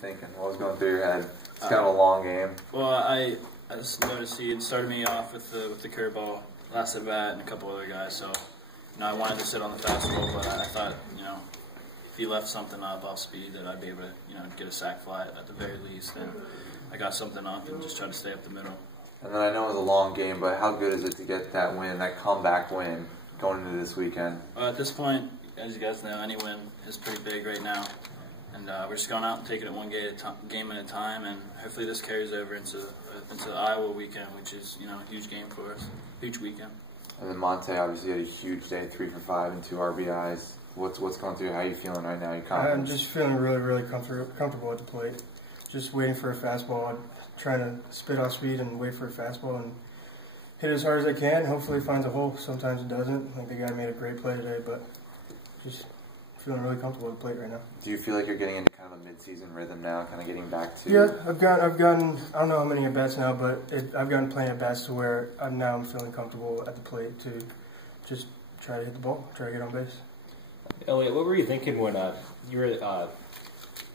thinking? What was going through your head? It's kind of a long game. Well, I just noticed he had started me off with the curveball last at bat and a couple other guys. So, I wanted to sit on the fastball, but I thought, if he left something up off speed, that I'd be able to, get a sac fly at the very least. And I got something up and just tried to stay up the middle. And then I know it was a long game, but how good is it to get that win, that comeback win, going into this weekend? At this point, as you guys know, any win is pretty big right now. And we're just going out and taking it one game at a time, and hopefully this carries over into the Iowa weekend, which is a huge game for us, huge weekend. And then Monte obviously had a huge day, 3 for 5 and 2 RBIs. What's going through? How are you feeling right now? I'm just feeling really comfortable at the plate. Just waiting for a fastball, trying to spit off speed and wait for a fastball and hit as hard as I can. Hopefully it finds a hole. Sometimes it doesn't. Like the guy made a great play today, but just feeling really comfortable at the plate right now. Do you feel like you're getting into kind of a mid-season rhythm now, kind of getting back to? Yeah, I've gotten I don't know how many at bats now, but I've gotten plenty of bats to where I'm feeling comfortable at the plate to just try to hit the ball, try to get on base. Elliot, what were you thinking when you were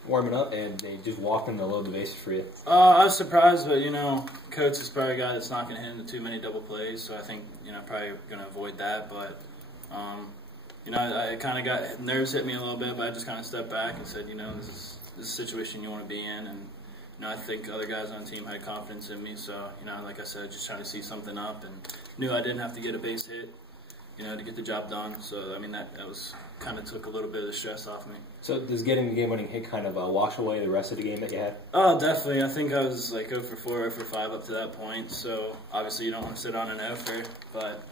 warming up and they just walked in to load the bases for you? I was surprised, but Coates is probably a guy that's not going to hit into too many double plays, so I think probably going to avoid that. But I kind of got nerves hit me a little bit, but I just kind of stepped back and said, this is a situation you want to be in, and I think other guys on the team had confidence in me. So like I said, just trying to see something up, and knew I didn't have to get a base hit, to get the job done. So I mean that was kind of took a little bit of the stress off me. So does getting the game-winning hit kind of wash away the rest of the game that you had? Oh, definitely. I think I was like 0 for 4, 0 for 5 up to that point. So obviously you don't want to sit on an 0 for, but.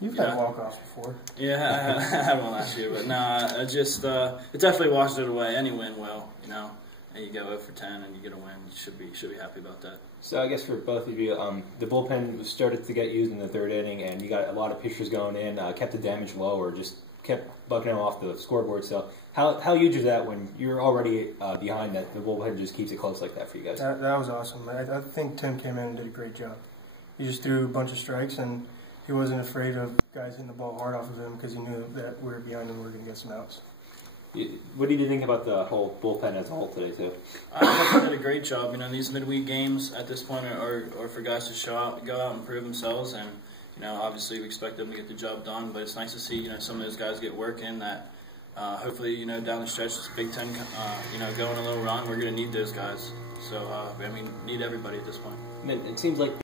You've had walk-offs before. Yeah, I had one last year, but no, it definitely washed it away. Any win will, and you go 0 for 10 and you get a win, you should be happy about that. So I guess for both of you, the bullpen started to get used in the 3rd inning, and you got a lot of pitchers going in, kept the damage low, or just kept Bucknell off the scoreboard. So how huge is that when you're already behind, that the bullpen just keeps it close like that for you guys? That was awesome. I think Tim came in and did a great job. He just threw a bunch of strikes, and he wasn't afraid of guys hitting the ball hard off of him because he knew that we were behind him and we were going to get some outs. What did you think about the whole bullpen as a whole today, too? I think they did a great job. These midweek games at this point are for guys to go out and prove themselves, and obviously we expect them to get the job done. But it's nice to see some of those guys get work in. That hopefully down the stretch, this Big Ten going a little run, we're going to need those guys. So need everybody at this point. It seems like